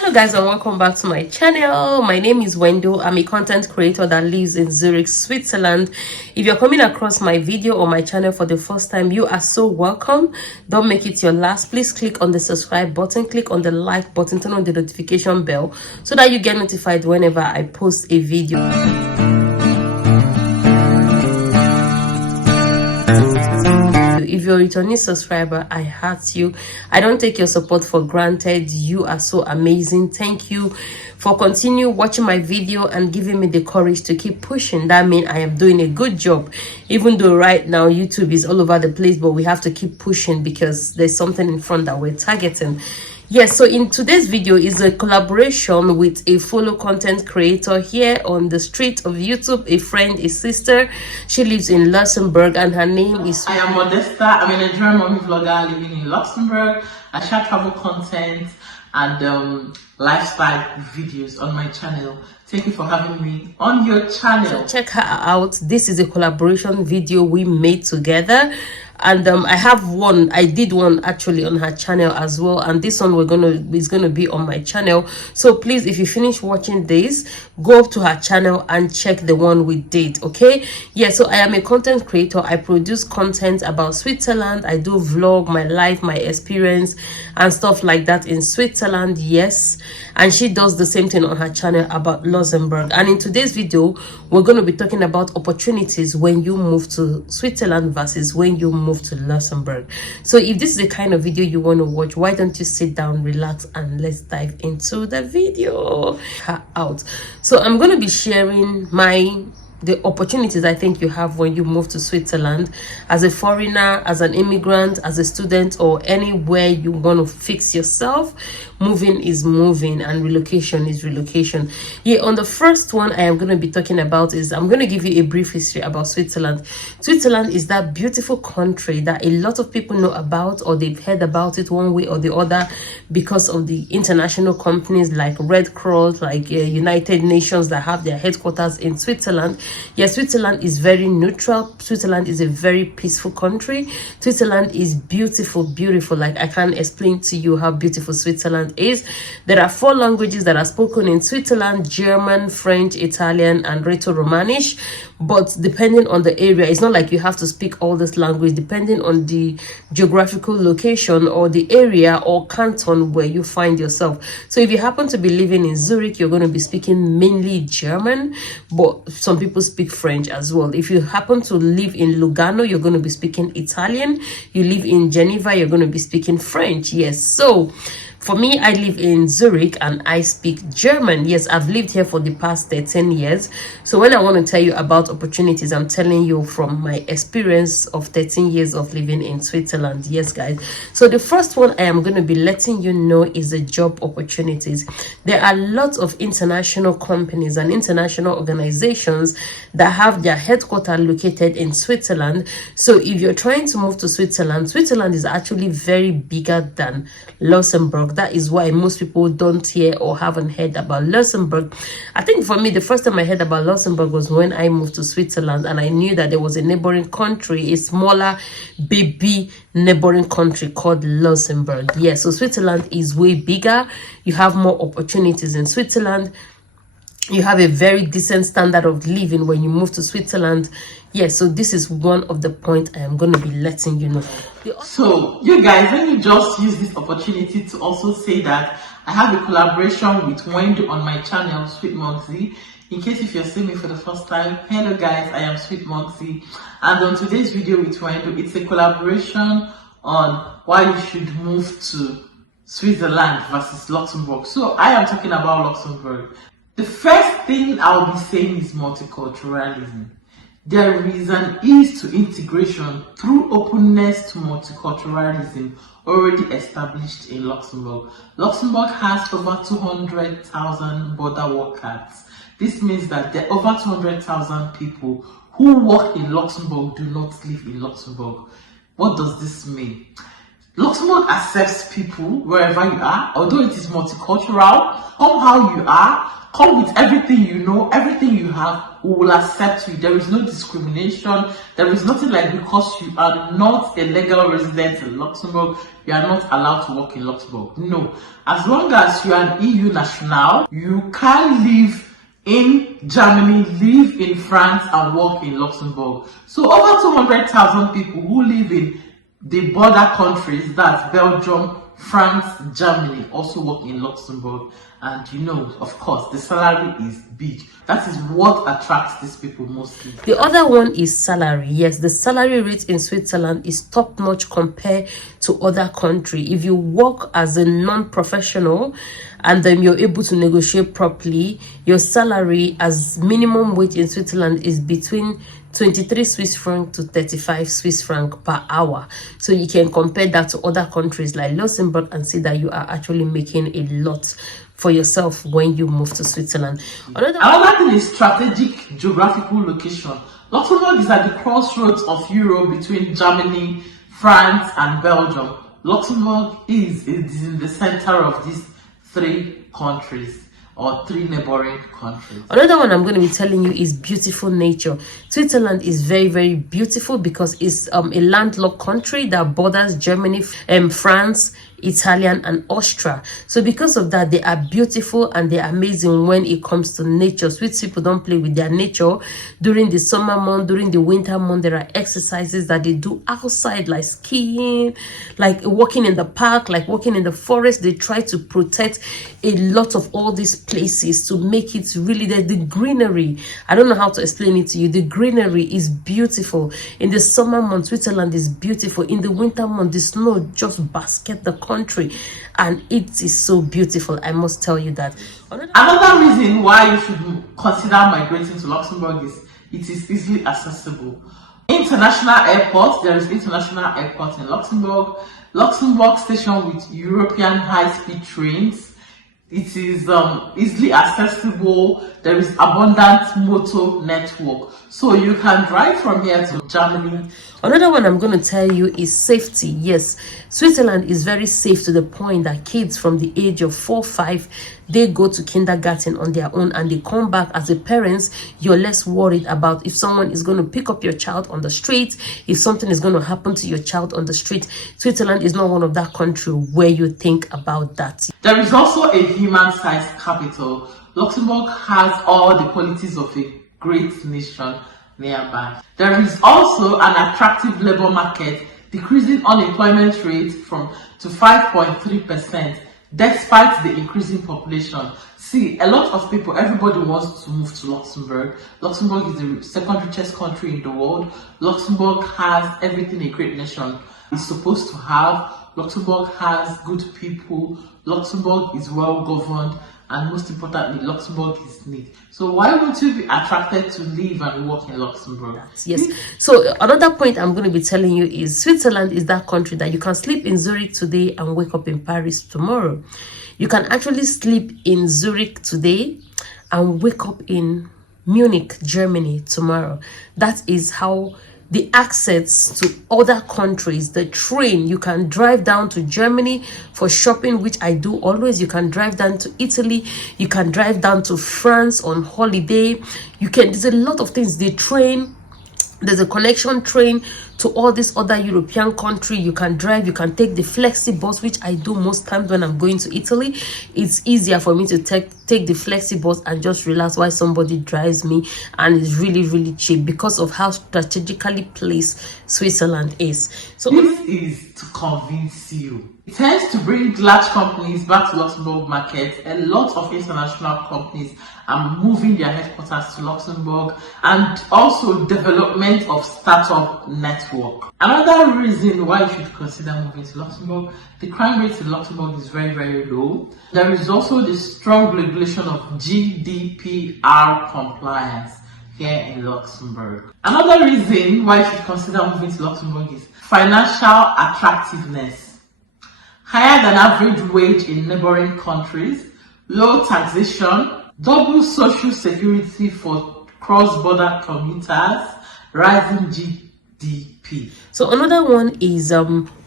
Hello guys, and welcome back to my channel. My name is Wendu. I'm a content creator that lives in Zurich, Switzerland. If you're coming across my video or my channel for the first time, you are so welcome. Don't make it your last. Please click on the subscribe button, click on the like button, turn on the notification bell so that you get notified whenever I post a video. If you're a returning subscriber, I heart you. I don't take your support for granted. You are so amazing. Thank you for continue watching my video and giving me the courage to keep pushing. That means I am doing a good job, even though right now YouTube is all over the place, but we have to keep pushing because there's something in front that we're targeting. Yes, so in today's video is a collaboration with a fellow content creator here on the street of YouTube, a friend, a sister. She lives in Luxembourg and her name is... I am Modesta. I'm a Nigerian mommy vlogger living in Luxembourg. I share travel content and lifestyle videos on my channel. Thank you for having me on your channel. So check her out. This is a collaboration video we made together. And I did one actually on her channel as well, and this one is gonna be on my channel. So please, if you finish watching this, go up to her channel and check the one we did. Okay, yeah, so I am a content creator. I produce content about Switzerland. I do vlog my life, my experience and stuff like that in Switzerland. Yes, and she does the same thing on her channel about Luxembourg. And in today's video, we're going to be talking about opportunities when you move to Switzerland versus when you move to Luxembourg. So if this is the kind of video you want to watch, why don't you sit down, relax, and let's dive into the video. So I'm going to be sharing the opportunities I think you have when you move to Switzerland as a foreigner, as an immigrant, as a student, or anywhere you want to fix yourself. Moving is moving and relocation is relocation. Yeah, on the first one I am going to be talking about is I'm going to give you a brief history about Switzerland. Switzerland is that beautiful country that a lot of people know about, or they've heard about it one way or the other because of the international companies like Red Cross, like United Nations that have their headquarters in Switzerland. Yes, Switzerland is very neutral. Switzerland is a very peaceful country. Switzerland is beautiful, beautiful. Like, I can't explain to you how beautiful Switzerland is. There are 4 languages that are spoken in Switzerland: German, French, Italian, and Romanish. But depending on the area, it's not like you have to speak all this language. Depending on the geographical location or the area or canton where you find yourself. So if you happen to be living in Zurich, you're going to be speaking mainly German, but some people speak French as well. If you happen to live in Lugano, you're going to be speaking Italian. You live in Geneva, you're going to be speaking French. Yes, so for me, I live in Zurich and I speak German. Yes, I've lived here for the past 13 years. So when I want to tell you about opportunities, I'm telling you from my experience of 13 years of living in Switzerland. Yes, guys. So the first one I am going to be letting you know is the job opportunities. There are lots of international companies and international organizations that have their headquarters located in Switzerland. So if you're trying to move to Switzerland, Switzerland is actually very bigger than Luxembourg. That is why most people don't hear or haven't heard about Luxembourg. I think for me, the first time I heard about Luxembourg was when I moved to Switzerland, and I knew that there was a neighboring country, a smaller baby neighboring country called Luxembourg. Yeah, so Switzerland is way bigger. You have more opportunities in Switzerland. You have a very decent standard of living when you move to Switzerland. Yes, so this is one of the points I am going to be letting you know. So you guys, let me just use this opportunity to also say that I have a collaboration with Wendu on my channel, Sweet Moxy. In case if you're seeing me for the first time, hello guys, I am Sweet Moxy, and on today's video with Wendu, it's a collaboration on why you should move to Switzerland versus Luxembourg. So I am talking about Luxembourg. The first thing I'll be saying is multiculturalism. There is an ease to integration through openness to multiculturalism already established in Luxembourg. Luxembourg has over 200,000 border workers. This means that there are over 200,000 people who work in Luxembourg do not live in Luxembourg. What does this mean? Luxembourg accepts people wherever you are, although it is multicultural. Come how you are, come with everything you know, everything you have, we will accept you. There is no discrimination. There is nothing like because you are not a legal resident in Luxembourg, you are not allowed to work in Luxembourg. No. As long as you are an EU national, you can live in Germany, live in France, and work in Luxembourg. So over 200,000 people who live in the border countries, that's Belgium, France, Germany, also work in Luxembourg. And you know, of course, the salary is big. That is what attracts these people mostly. The other one is salary. Yes, the salary rate in Switzerland is top notch compared to other countries. If you work as a non-professional and then you're able to negotiate properly, your salary as minimum wage in Switzerland is between 23 Swiss franc to 35 Swiss franc per hour. So you can compare that to other countries like Luxembourg and see that you are actually making a lot for yourself when you move to Switzerland. Another thing is strategic geographical location. Luxembourg is at the crossroads of Europe between Germany, France, and Belgium. Luxembourg is in the center of these three countries, or three neighboring countries. Another one I'm going to be telling you is beautiful nature. Switzerland is very, very beautiful because it's a landlocked country that borders Germany, France, Italian, and Austria. So because of that, they are beautiful and they're amazing when it comes to nature. Swiss people don't play with their nature. During the summer month, during the winter month, there are exercises that they do outside, like skiing, like walking in the park, like walking in the forest. They try to protect a lot of all these places to make it really the greenery. I don't know how to explain it to you. The greenery is beautiful. In the summer month, Switzerland is beautiful. In the winter month, the snow just baskets the country, and it is so beautiful. I must tell you that. Another reason why you should consider migrating to Luxembourg is it is easily accessible. International airport, there is international airport in Luxembourg. Luxembourg station with European high-speed trains. It is easily accessible. There is abundant motor network, so you can drive from here to Germany. Another one I'm going to tell you is safety. Yes, Switzerland is very safe to the point that kids from the age of 4, 5, they go to kindergarten on their own and they come back. As a parents, you're less worried about if someone is going to pick up your child on the street, if something is going to happen to your child on the street. Switzerland is not one of that country where you think about that. There is also a human-sized capital. Luxembourg has all the qualities of a great nation nearby. There is also an attractive labor market, decreasing unemployment rate to 5.3%, despite the increasing population. See, a lot of people, everybody wants to move to Luxembourg. Luxembourg is the second richest country in the world. Luxembourg has everything a great nation is supposed to have. Luxembourg has good people. Luxembourg is well governed. And most importantly, Luxembourg is neat. So why won't you be attracted to live and work in Luxembourg? Yes. So another point I'm going to be telling you is Switzerland is that country that you can sleep in Zurich today and wake up in Paris tomorrow. You can actually sleep in Zurich today and wake up in Munich, Germany tomorrow. That is how the access to other countries, the train, you can drive down to Germany for shopping, which I do always. You can drive down to Italy, you can drive down to France on holiday. There's a lot of things. The train, there's a connection train to all these other European countries. You can drive, you can take the flexi bus, which I do most times when I'm going to Italy. It's easier for me to take the flexi bus and just relax while somebody drives me, and it's really, really cheap because of how strategically placed Switzerland is. So this is to convince you. It tends to bring large companies back to Luxembourg market. A lot of international companies are moving their headquarters to Luxembourg, and also development of startup network. Another reason why you should consider moving to Luxembourg, the crime rate in Luxembourg is very, very low. There is also the strong regulation of GDPR compliance here in Luxembourg. Another reason why you should consider moving to Luxembourg is financial attractiveness. Higher than average wage in neighboring countries, low taxation, double social security for cross-border commuters, rising GDP. So another one is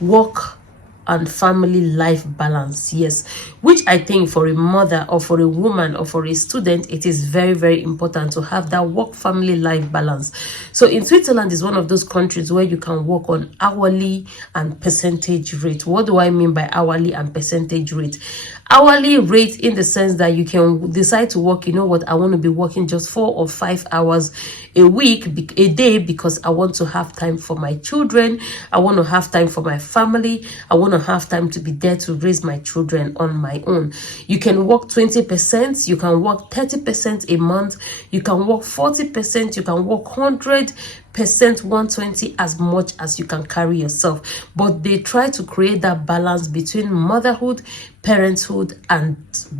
work and family life balance. Yes, which I think for a mother or for a woman or for a student, it is very, very important to have that work family life balance. So in Switzerland is one of those countries where you can work on hourly and percentage rate. What do I mean by hourly and percentage rate? Hourly rate in the sense that you can decide to work, you know what, I want to be working just 4 or 5 hours a week, a day, because I want to have time for my children, I want to have time for my family, I want to have time to be there to raise my children on my own. You can work 20%, you can work 30% a month, you can work 40%, you can work 100%, 120, as much as you can carry yourself. But they try to create that balance between motherhood, parenthood, and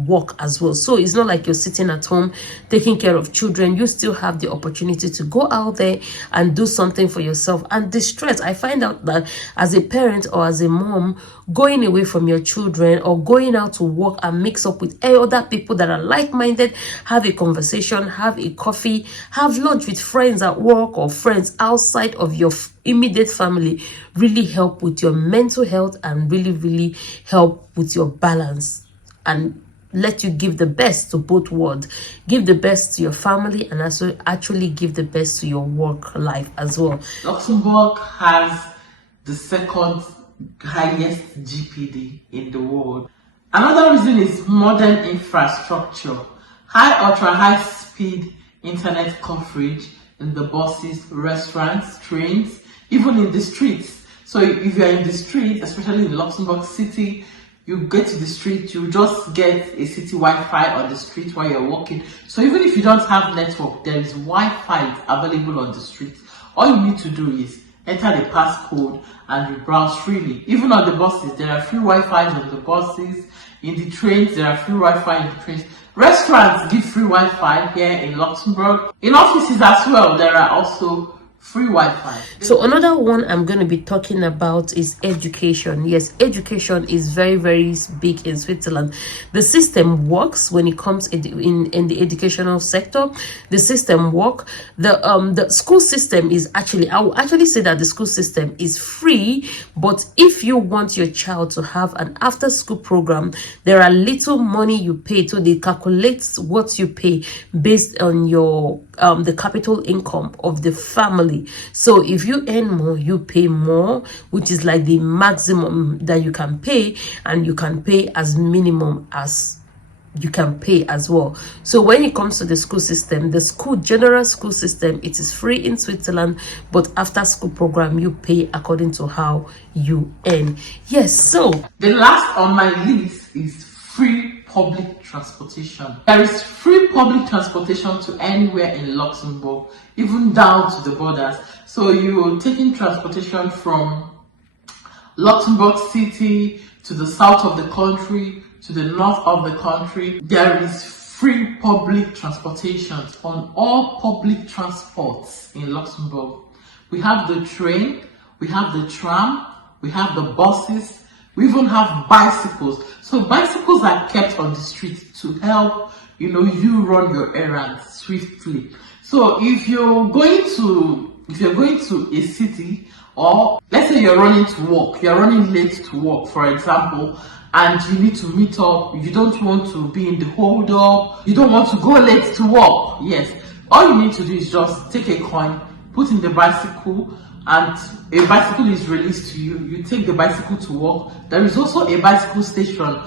work as well. So it's not like you're sitting at home taking care of children. You still have the opportunity to go out there and do something for yourself and distress. I find out that as a parent or as a mom, going away from your children or going out to work and mix up with other people that are like-minded, have a conversation, have a coffee, have lunch with friends at work or friends outside of your immediate family, really help with your mental health and really help with your balance and let you give the best to both worlds. Give the best to your family and also actually give the best to your work life as well. Luxembourg has the second highest GPD in the world. Another reason is modern infrastructure, ultra high speed internet coverage in the buses, restaurants, trains, even in the streets. So if you're in the street, especially in Luxembourg City, you get to the street, you just get a city Wi-Fi on the street while you're walking. So even if you don't have network, there is Wi-Fi available on the street. All you need to do is enter the passcode and you browse freely. Even on the buses, there are free Wi-Fi on the buses. In the trains, there are free Wi-Fi in the trains. Restaurants give free Wi-Fi here in Luxembourg. In offices as well, there are also free Wi-Fi. So another one I'm going to be talking about is education. Yes, education is very big in Switzerland. The system works when it comes in the educational sector. The system work. The school system is actually, I will actually say that the school system is free, but if you want your child to have an after school program, there are little money you pay. So they calculate what you pay based on your the capital income of the family. So if you earn more, you pay more, which is like the maximum that you can pay, and you can pay as minimum as you can pay as well. So when it comes to the school system, the general school system, it is free in Switzerland, but after school program you pay according to how you earn. Yes, so the last on my list is free public transportation. There is free public transportation to anywhere in Luxembourg, even down to the borders. So you're taking transportation from Luxembourg City to the south of the country, to the north of the country. There is free public transportation on all public transports in Luxembourg. We have the train, we have the tram, we have the buses, we even have bicycles. So bicycles are kept on the street to help, you run your errands swiftly. So if you're going to a city, or let's say you're running late to work, for example, and you need to meet up, you don't want to be in the hold up, you don't want to go late to work. Yes, all you need to do is just take a coin, put in the bicycle, and a bicycle is released to you. You take the bicycle to work. There is also a bicycle station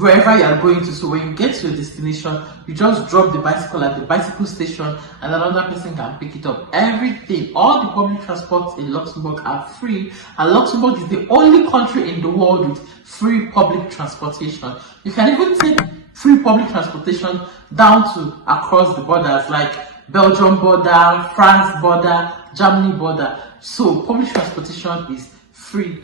wherever you are going to. So when you get to your destination, you just drop the bicycle at the bicycle station and another person can pick it up. Everything, all the public transports in Luxembourg are free, and Luxembourg is the only country in the world with free public transportation. You can even take free public transportation down to across the borders, like Belgium border, France border, Germany border. So public transportation is free.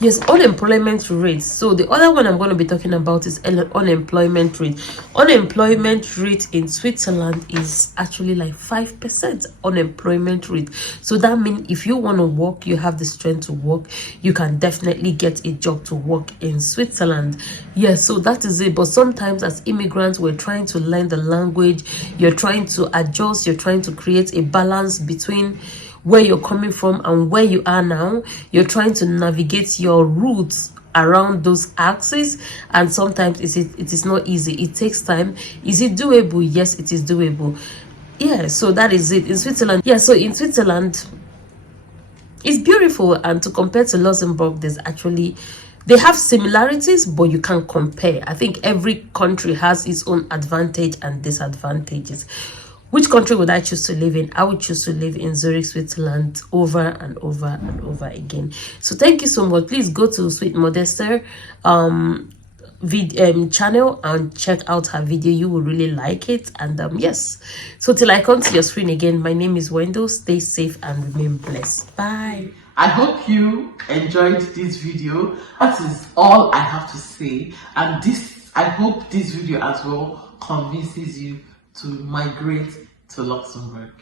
Yes, unemployment rate. So the other one I'm going to be talking about is unemployment rate. Unemployment rate in Switzerland is actually like 5% unemployment rate. So that means if you want to work, you have the strength to work, you can definitely get a job to work in Switzerland. Yes, so that is it. But sometimes as immigrants, we're trying to learn the language, you're trying to adjust, you're trying to create a balance between where you're coming from and where you are now. You're trying to navigate your routes around those axes, and sometimes it is not easy. It takes time. Is it doable? Yes, it is doable. Yeah, so that is it in Switzerland. Yeah, so in Switzerland, it's beautiful, and to compare to Luxembourg, they have similarities, but you can't compare. I think every country has its own advantage and disadvantages. Which country would I choose to live in? I would choose to live in Zurich, Switzerland, over and over and over again. So thank you so much. Please go to Sweet Modester channel and check out her video. You will really like it. And yes, so till I come to your screen again, my name is Wendu. Stay safe and remain blessed. Bye. I hope you enjoyed this video. That is all I have to say. And I hope this video as well convinces you to migrate to Luxembourg.